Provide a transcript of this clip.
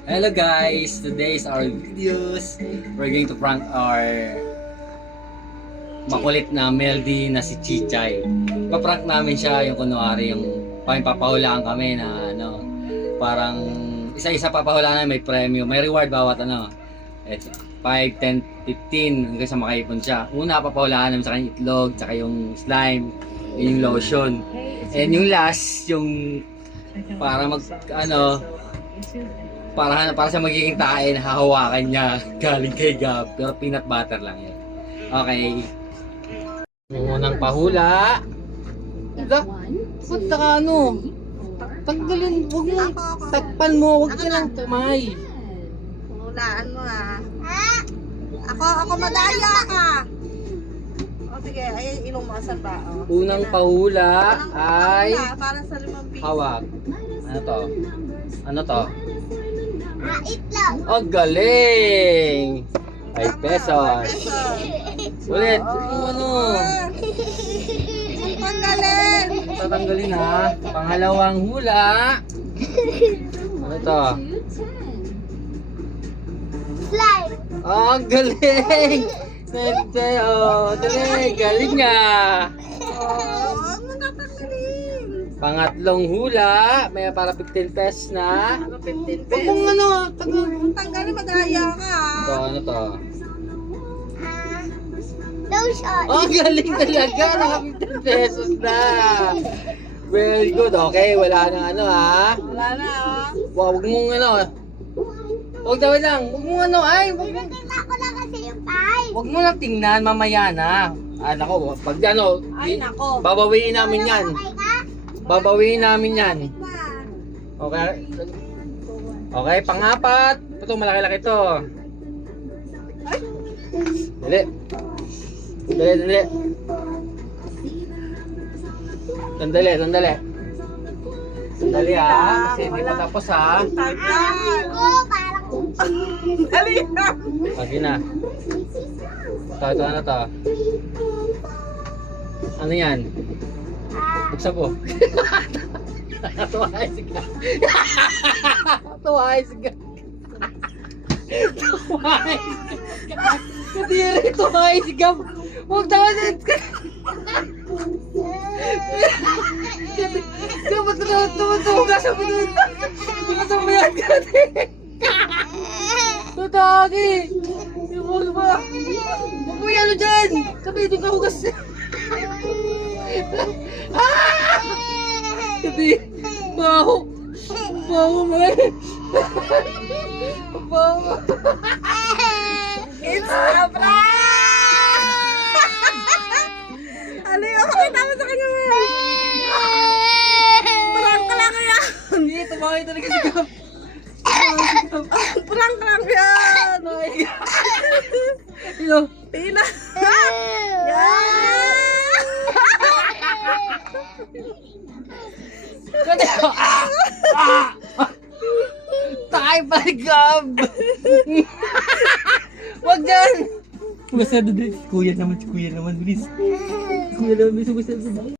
Hello guys! Today is our videos. We're going to prank our makulit na Meldy na si Chichay. Paprank namin siya yung kunwari yung papahulaan kami na ano, parang isa-isa papahulaan namin, may premium, may reward bawat ano. 5, 10, 15 hanggang sa makaipon siya. Una papahulaan namin sa kanya itlog, tsaka yung slime, yung lotion. And yung last, yung para mag ano, para siya magiging tae na hahawakan niya galing kay Gab, pero peanut butter lang yan. Okay. Unang pahula. Punta ka ano? Tanggalin, huwag mo, takpan mo, huwag ka lang tumay. Hulaan mo Ako madaya ka. O sige, ayun ilong mo asan ba? O, Unang pahula ay para sa 5 piso. hawak. Ano to? Ano to? Itlog. Oh, galing! 5 pesos. Ulit. Ano? Tanggalin. Tatanggalin ha. Pangalawang hula. Ano to? Slime. Oh, galing! Nagtay, oh, galing! Galing nga! Oh, matatanggalin. Pangatlong hula, may para 15 pesos na. 15 Huwag mong ano, Tanggalin, madaya ka. ito, ano to? Lotion. Oh, galing talaga! Naka 15 pesos na! Very good, okay, wala nang ano ha. Wala na Huwag mong ano, huwag daw lang, huwag mong ano, ay, Tingnan ko lang kasi yung pie. huwag mo na tingnan, mamaya na. Ah, nako, pag ano, Ay, nako. babawiin namin yan. Babawiin namin yan. Okay? Okay, pang-apat. Ito, malaki-laki to. Dali. Dali, dali. Sandali, sandali. Sandali ha, kasi hindi pa tapos ha. Dali na. Sige na. Ito, ano to? Ano yan? Buksan po. Tuwais ka. Tuwais ka. Tuwais ka. Kadiri, tuwais ka. Huwag tawanan ka. Dapat ka tumutugas mo doon. Hindi ka sumayan ka. Tutagi. Huwag ba? Huwag mo yan dyan. Sabi, doon ka hugas. Sabi, baho. Baho man. Baho. It's a prank! Ano yung pakita mo sa kanya mo? Prank ka lang yan! Hindi, tumahay talaga si Gab. Prank lang yan! Ino. Tina! Yan! Kaya, Tayo pa si Gab. Wag dyan. Huwag sa doon. Kuya naman, bilis. Kuya naman, bilis.